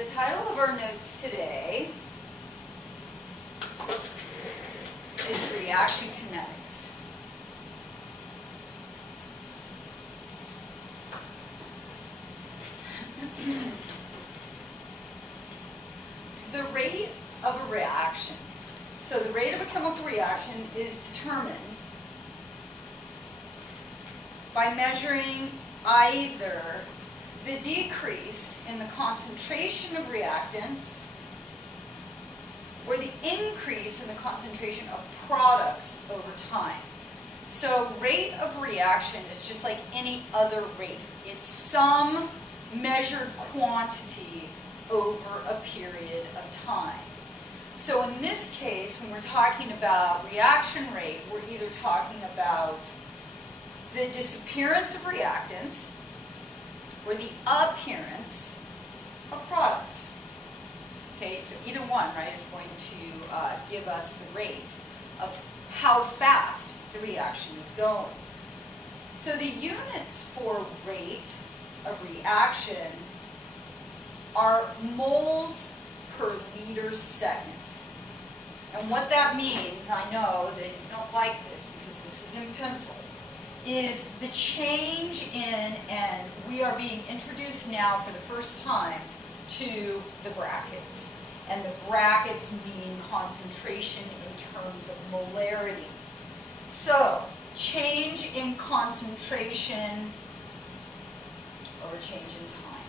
The title of our notes today is Reaction Kinetics. The rate of a reaction. So the rate of a chemical reaction is determined by measuring either the decrease in the concentration of reactants or the increase in the concentration of products over time. So rate of reaction is just like any other rate. It's some measured quantity over a period of time. So in this case, when we're talking about reaction rate, we're either talking about the disappearance of reactants or the appearance of products. Okay, so either one, right, is going to give us the rate of how fast the reaction is going. So the units for rate of reaction are moles per liter second. And what that means, I know that you don't like this because this is in pencil, is the change in, and we are being introduced now for the first time to the brackets. And the brackets mean concentration in terms of molarity. So, change in concentration over change in time.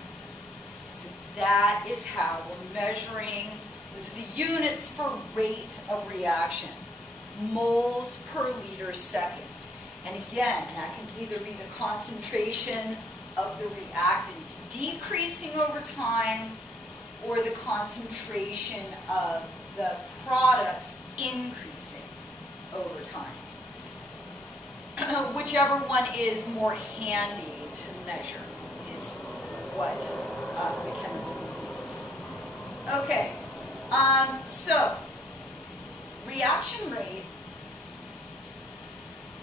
So that is how we're measuring. Those are the units for rate of reaction. Moles per liter second. And again, that can either be the concentration of the reactants decreasing over time or the concentration of the products increasing over time. Whichever one is more handy to measure is what the chemist will use. Okay, so reaction rate,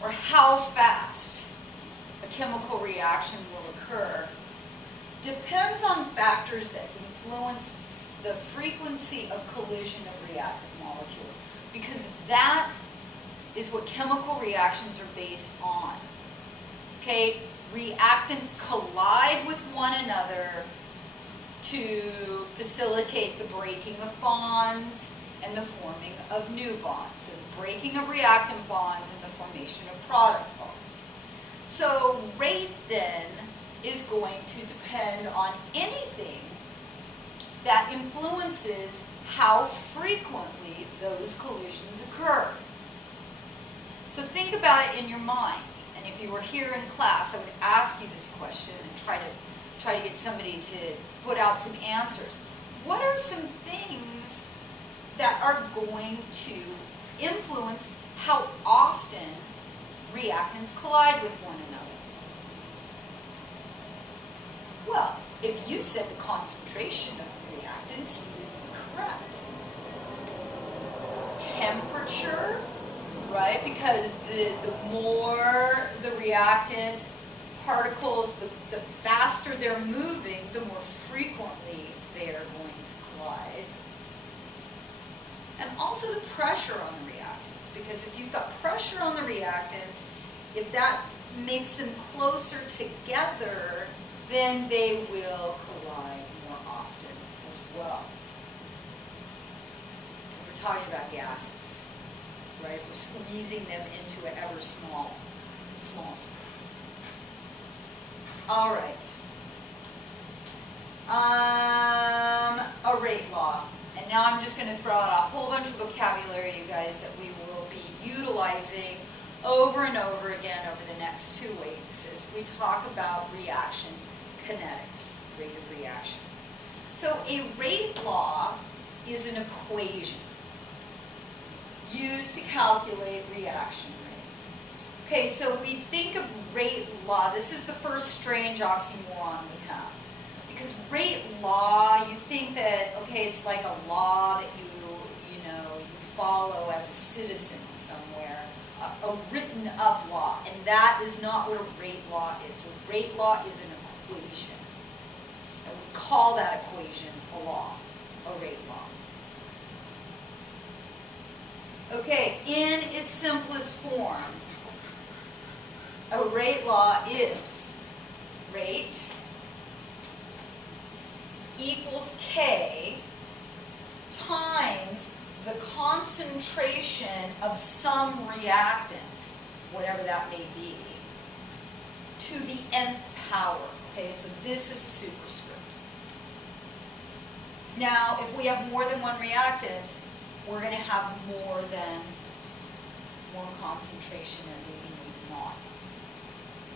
or how fast a chemical reaction will occur, depends on factors that influence the frequency of collision of reactant molecules, because that is what chemical reactions are based on. Okay, reactants collide with one another to facilitate the breaking of bonds and the forming of new bonds. So the breaking of reactant bonds and the formation of product bonds. So rate then is going to depend on anything that influences how frequently those collisions occur. So think about it in your mind. And if you were here in class, I would ask you this question and try to get somebody to put out some answers. What are some things that are going to influence how often reactants collide with one another? Well, if you said the concentration of the reactants, you would be correct. Temperature, right? Because the more the reactant particles, the faster they're moving, the more frequently they are going to collide. And also the pressure on the reactants, because if you've got pressure on the reactants, if that makes them closer together, then they will collide more often as well. If we're talking about gases, right? If we're squeezing them into an ever small space. All right. A rate law. And now I'm just going to throw out a whole bunch of vocabulary, you guys, that we will be utilizing over and over again over the next 2 weeks as we talk about reaction kinetics, rate of reaction. So a rate law is an equation used to calculate reaction rate. Okay, so we think of rate law. This is the first strange oxymoron we have. Because rate law, you think that, okay, it's like a law that you follow as a citizen somewhere, a written up law, and that is not what a rate law is. A rate law is an equation. And we call that equation a law, a rate law. Okay, in its simplest form, a rate law is rate equals K times the concentration of some reactant, whatever that may be, to the nth power. Okay, so this is a superscript. Now, if we have more than one reactant, we're going to have more than one concentration, and maybe not.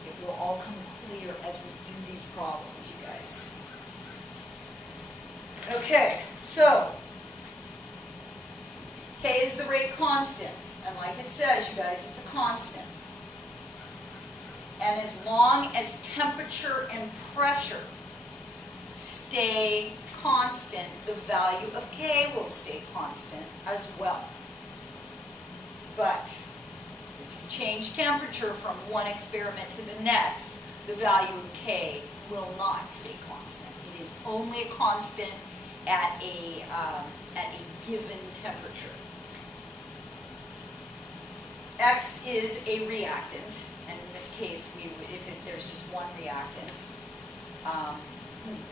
It will all come clear as we do these problems, you guys. Okay, so K is the rate constant, and like it says, you guys, it's a constant. And as long as temperature and pressure stay constant, the value of K will stay constant as well. But if you change temperature from one experiment to the next, the value of K will not stay constant. It is only a constant at a given temperature. X is a reactant, and in this case, there's just one reactant,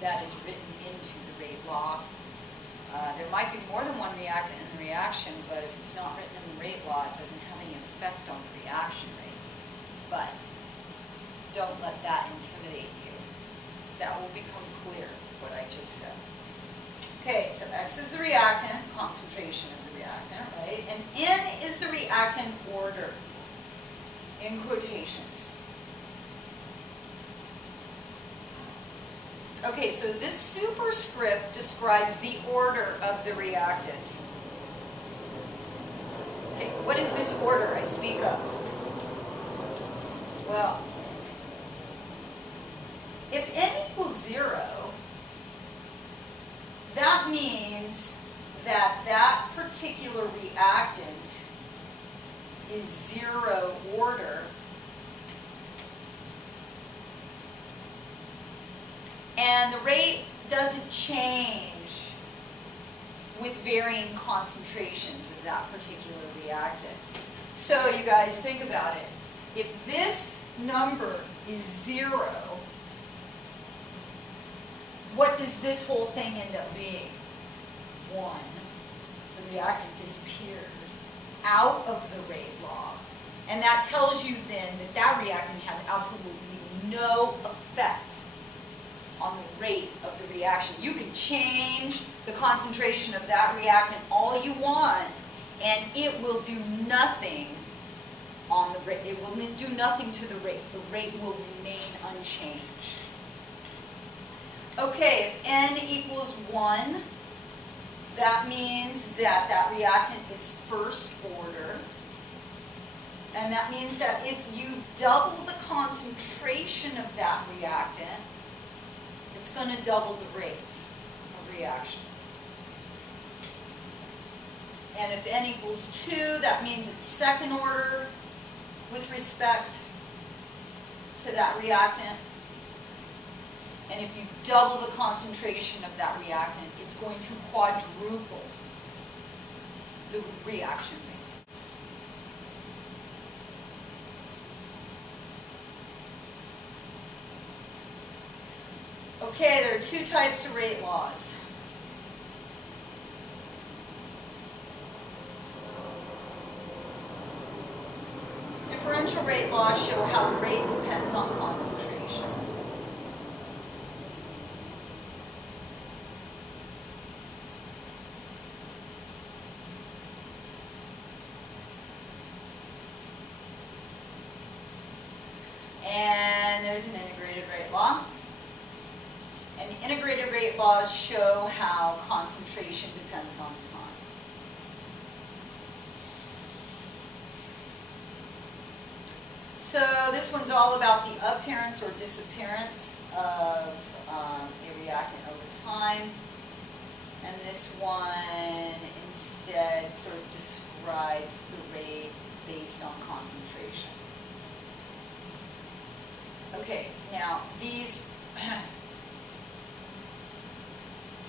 that is written into the rate law. There might be more than one reactant in the reaction, but if it's not written in the rate law, it doesn't have any effect on the reaction rate. But don't let that intimidate you. That will become clear, what I just said. Okay, so X is the reactant, concentration of the reactant, right? And N is the reactant order, in quotations. Okay, so this superscript describes the order of the reactant. Okay, what is this order I speak of? Well, if N equals 0, that means that that particular reactant is 0 order, and the rate doesn't change with varying concentrations of that particular reactant. So you guys think about it. If this number is 0, what does this whole thing end up being? 1. The reactant disappears out of the rate law. And that tells you then that that reactant has absolutely no effect on the rate of the reaction. You can change the concentration of that reactant all you want, and it will do nothing on the rate. It will do nothing to the rate. The rate will remain unchanged. Okay, if N equals 1, that means that that reactant is first order. And that means that if you double the concentration of that reactant, it's going to double the rate of reaction. And if N equals 2, that means it's second order with respect to that reactant. And if you double the concentration of that reactant, it's going to quadruple the reaction rate. Okay, there are two types of rate laws. Differential rate laws show how the rate depends on concentration. And there's an integrated rate law. And integrated rate laws show how concentration depends on time. So this one's all about the appearance or disappearance of a reactant over time. And this one instead sort of describes the rate based on concentration. Okay, now these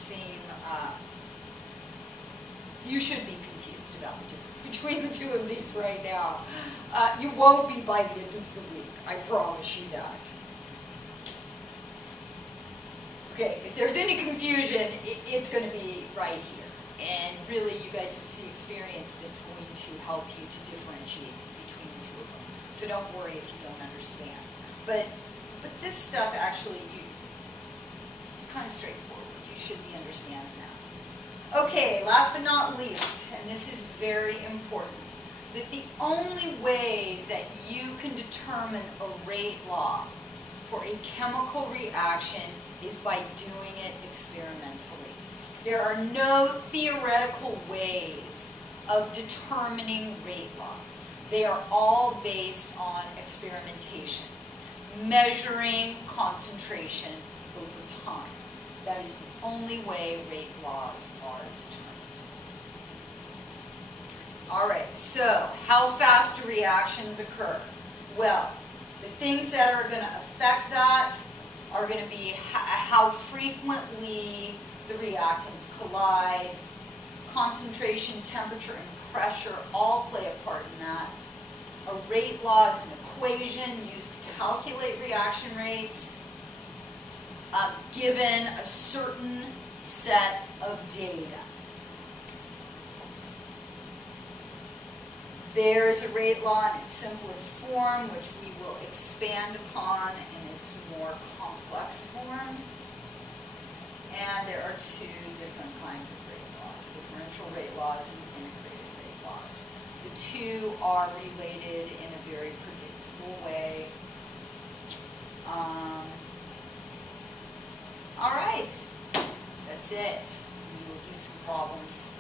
seem, you should be confused about the difference between the two of these right now. You won't be by the end of the week, I promise you that. Okay, if there's any confusion, it's going to be right here. And really, you guys, it's the experience that's going to help you to differentiate between the two of them. So don't worry if you don't understand. But this stuff actually, it's kind of straightforward. You should be understanding that. Okay, last but not least, and this is very important, that the only way that you can determine a rate law for a chemical reaction is by doing it experimentally. There are no theoretical ways of determining rate laws. They are all based on experimentation, measuring concentration over time. That is the only way rate laws are determined. All right, so how fast do reactions occur? Well, the things that are going to affect that are going to be how frequently the reactants collide, concentration, temperature, and pressure all play a part in that. A rate law is an equation used to calculate reaction rates given a certain set of data. There is a rate law in its simplest form, which we will expand upon in its more complex form. And there are two different kinds of rate laws, differential rate laws and integrated rate laws. The two are related in a very predictable way. All right, that's it. We will do some problems